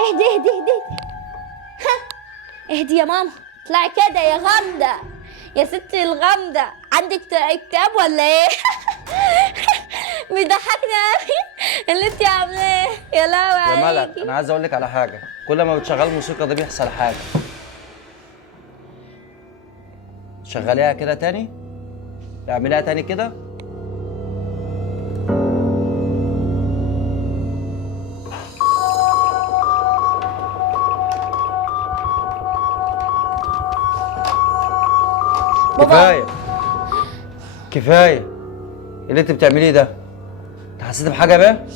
اهدي اهدي اهدي. اهدي يا ماما، اطلعي كده يا غامدة، يا ستي الغامدة. عندك اكتئاب ولا ايه؟ بيضحكني قوي اللي انت عاملاه. يا لهوي يا ملك عليكي. انا عايز اقول لك على حاجه، كل ما بتشغل موسيقى ده بيحصل حاجه. شغليها كده تاني، اعمليها تاني كده. كفايه كفايه اللي انت بتعمليه ده. انت حسيت بحاجه بقى؟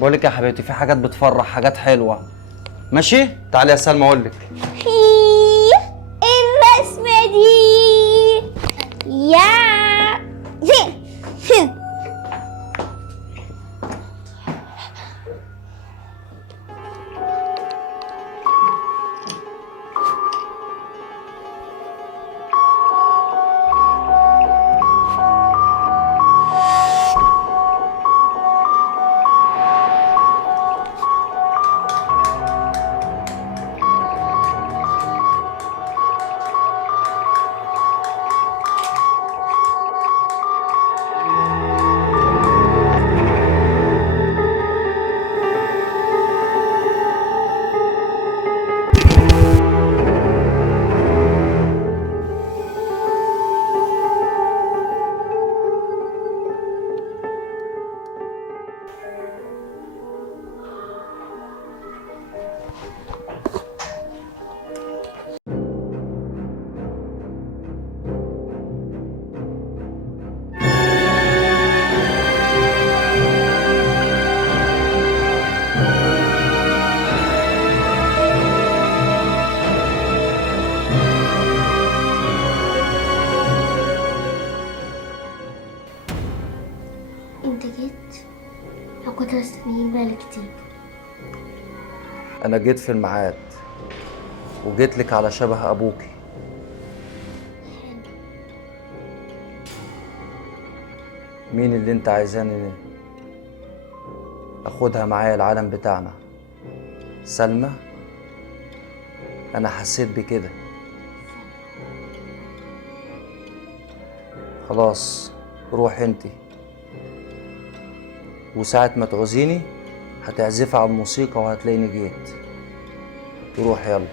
بقول لك يا حبيبتي في حاجات بتفرح، حاجات حلوه. ماشي تعالي يا سلمى اقول لك. ايه الرسمة دي يا انت جيت؟ أنا كنت مستنيين بقالي كتير. انا جيت في الميعاد وجيت لك على شبه ابوكي. مين اللي انت عايزاني اخدها معايا العالم بتاعنا؟ سلمى. انا حسيت بكده. خلاص روحي انتي، وساعة ما تعوزيني هتعزفي على الموسيقى وهتلاقيني جيت. روح يلا.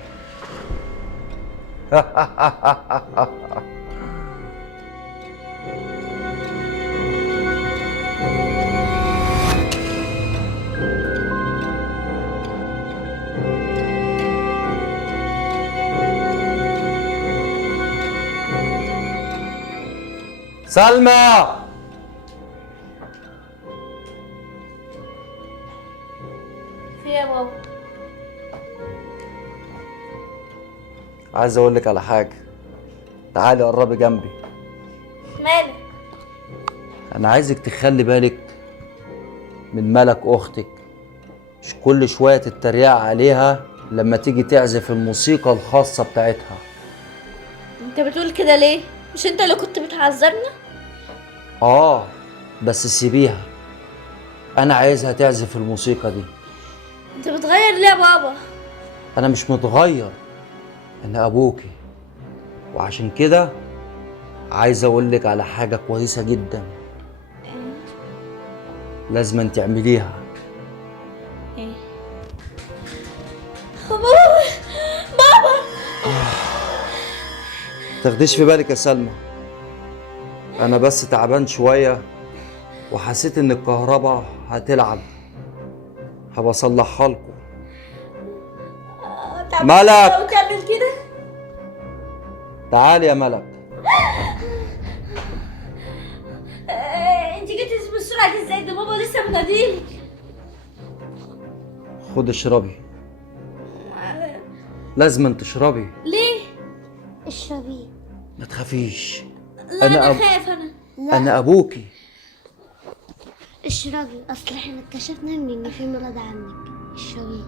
سلمى. في يا بابا. عايز اقول لك على حاجه، تعالي قربي جنبي. مالك؟ انا عايزك تخلي بالك من ملك اختك، مش كل شويه تتريق عليها لما تيجي تعزف الموسيقى الخاصه بتاعتها. انت بتقول كده ليه؟ مش انت اللي كنت بتعذرنا؟ بس سيبيها، انا عايزها تعزف الموسيقى دي. انت بتغير ليه يا بابا؟ انا مش متغير، انا ابوكي، وعشان كده عايز اقول لك على حاجه كويسه جدا لازم تعمليها. ايه؟ بابا بابا. تاخديش في بالك يا سلمى، انا بس تعبان شويه وحسيت ان الكهرباء هتلعب، هبقى اصلحها لكم. ملك وكمل كده. تعالي يا ملك. انت جيتي بالسرعه دي ازاي؟ ده بابا لسه مناديلك. خد اشربي، لازم تشربي. ليه؟ اشربي. ما تخافيش، لا انا خايف انا. لا انا ابوكي. اشربي، اصل احنا اكتشفنا ان في مرض عندك. اشربي.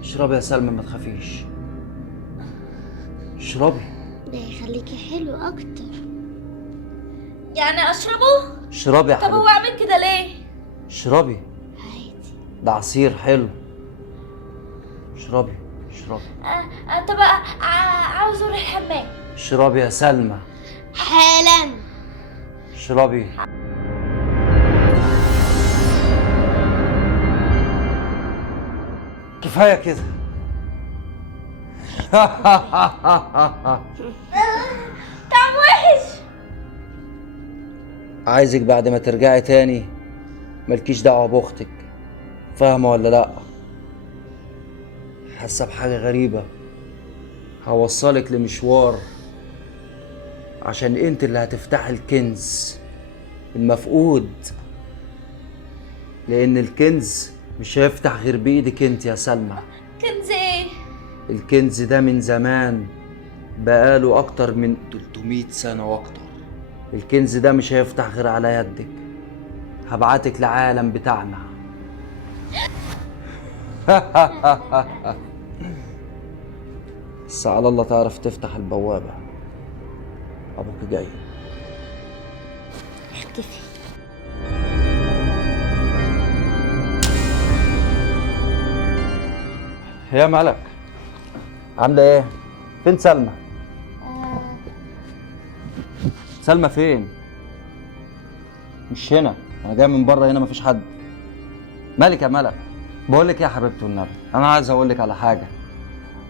اشربي يا سلمى ما تخافيش، اشربي. ده يخليكي حلو اكتر. يعني اشربه؟ اشربي يا طب هو حبيبتي، عامل كده ليه؟ اشربي، عادي. ده عصير حلو. اشربي اشربي. طب عاوز اروح الحمام. اشربي يا سلمى. حالا. اشربي. كفايه كده. طعم وحش. عايزك بعد ما ترجعي تاني مالكيش دعوه باختك، فاهمه ولا لا؟ حاسه بحاجه غريبه، هوصلك لمشوار عشان انت اللي هتفتحي الكنز المفقود، لان الكنز مش هيفتح غير بايدك انت يا سلمى. كنز ايه؟ الكنز ده من زمان، بقاله اكتر من 300 سنة واكتر. الكنز ده مش هيفتح غير على يدك، هبعتك لعالم بتاعنا. بس على الله تعرف تفتح البوابة، ابوك جاي. اختفي. يا ملك، عاملة ايه؟ فين سلمى؟ سلمى فين؟ مش هنا، انا جاي من بره، هنا مفيش حد. مالك يا ملك؟ بقول لك ايه يا حبيبتي والنبي، انا عايز اقول لك على حاجه.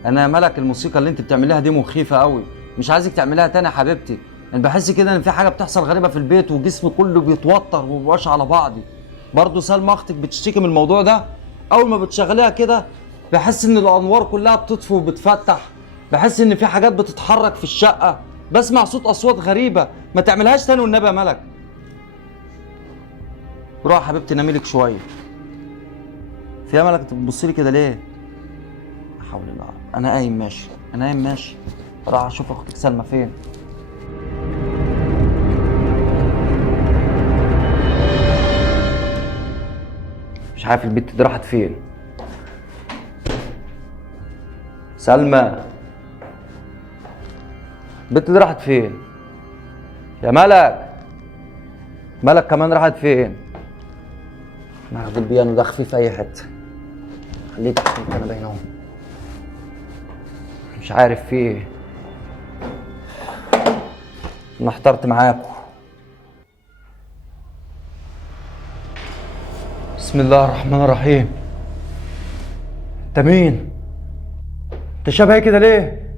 انا يا ملك الموسيقى اللي انت بتعمليها دي مخيفه قوي، مش عايزك تعمليها تاني يا حبيبتي. انا بحس كده ان في حاجه بتحصل غريبه في البيت وجسمي كله بيتوتر ومبقاش على بعضي. برضه سلمى اختك بتشتكي من الموضوع ده، اول ما بتشغليها كده بحس ان الانوار كلها بتطفي وبتفتح، بحس ان في حاجات بتتحرك في الشقه، بسمع اصوات غريبه. ما تعملهاش تاني والنبي يا ملك. روح يا حبيبتي نامي لك شويه. في يا ملك انت بتبصي لي كده ليه؟ لا حول الله، انا قايم ماشي، انا قايم ماشي، راح اشوف اختك سلمى فين. مش عارف البت دي راحت فين. سلمى، البت دي راحت فين؟ يا ملك، ملك كمان راحت فين؟ انا هاخد البيانو ده اخفيه في اي حته، خليه تحت انا بينهم، مش عارف في ايه. انا احترت معاكم. بسم الله الرحمن الرحيم. انت مين؟ انت شبهي كده ليه؟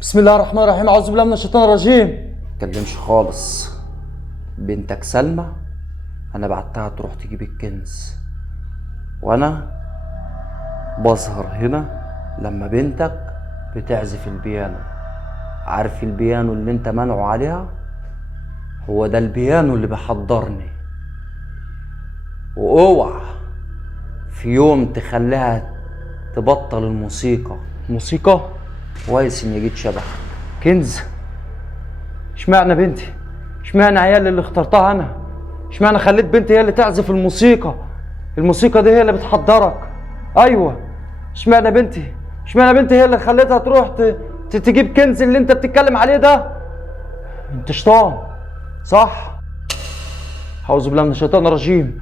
بسم الله الرحمن الرحيم، اعوذ بالله من الشيطان الرجيم. متكلمش خالص. بنتك سلمى انا بعتها تروح تجيب الكنز، وانا بظهر هنا لما بنتك بتعزف البيانو. عارف البيانو اللي انت منعه عليها؟ هو ده البيانو اللي بيحضرني. واوعى في يوم تخليها تبطل الموسيقى. موسيقى؟ كويس اني جيت شبهك. كنز؟ اشمعنى بنتي؟ اشمعنى عيالي اللي اخترتها انا؟ اشمعنى خليت بنتي هي اللي تعزف الموسيقى؟ الموسيقى دي هي اللي بتحضرك. ايوه، اشمعنى بنتي؟ اشمعنى بنتي هي اللي خليتها تروح تجيب كنز اللي انت بتتكلم عليه ده؟ انت شيطان صح؟ اعوذ بالله من الشيطان الرجيم.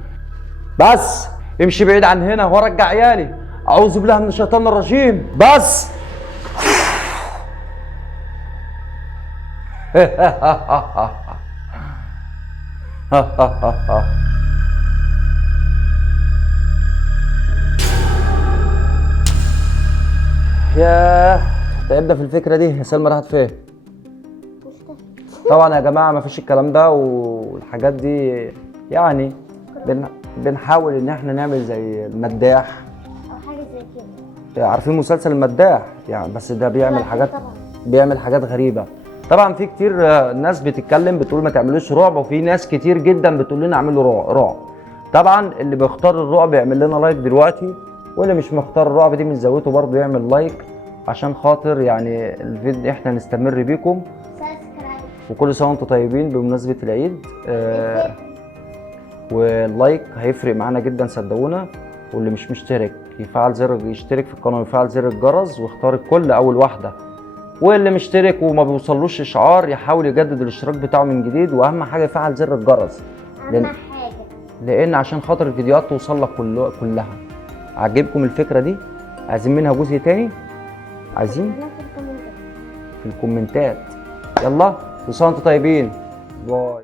بس امشي بعيد عن هنا وارجع عيالي. اعوذ بالله من الشيطان الرجيم. بس ياه، تعبنا في الفكرة دي. يا سلمى راحت فين؟ طبعا يا جماعة مفيش الكلام ده والحاجات دي، يعني بنحاول ان احنا نعمل زي المداح او حاجه زي كده. عارفين مسلسل المداح يعني، بس ده بيعمل حاجات غريبة. طبعا في كتير ناس بتتكلم بتقول ما تعملوش رعب، وفي ناس كتير جدا بتقول لنا اعملوا رعب. طبعا اللي بيختار الرعب يعمل لنا لايك دلوقتي، واللي مش مختار الرعب دي بنزوته برضه يعمل لايك، عشان خاطر يعني الفيديو احنا نستمر بيكم. وكل سنه وانتم طيبين بمناسبه العيد. واللايك هيفرق معانا جدا صدقونا. واللي مش مشترك يشترك في القناه ويفعل زر الجرس ويختار الكل اول واحده. واللي مشترك وما بيوصلوش اشعار يحاول يجدد الاشتراك بتاعه من جديد، واهم حاجه يفعل زر الجرس لان عشان خاطر الفيديوهات توصل لك كلها. عجبكم الفكره دي؟ عايزين منها جزء تاني؟ عايزين هناك في الكومنتات. في الكومنتات. يلا كل سنه وانتم طيبين. باي.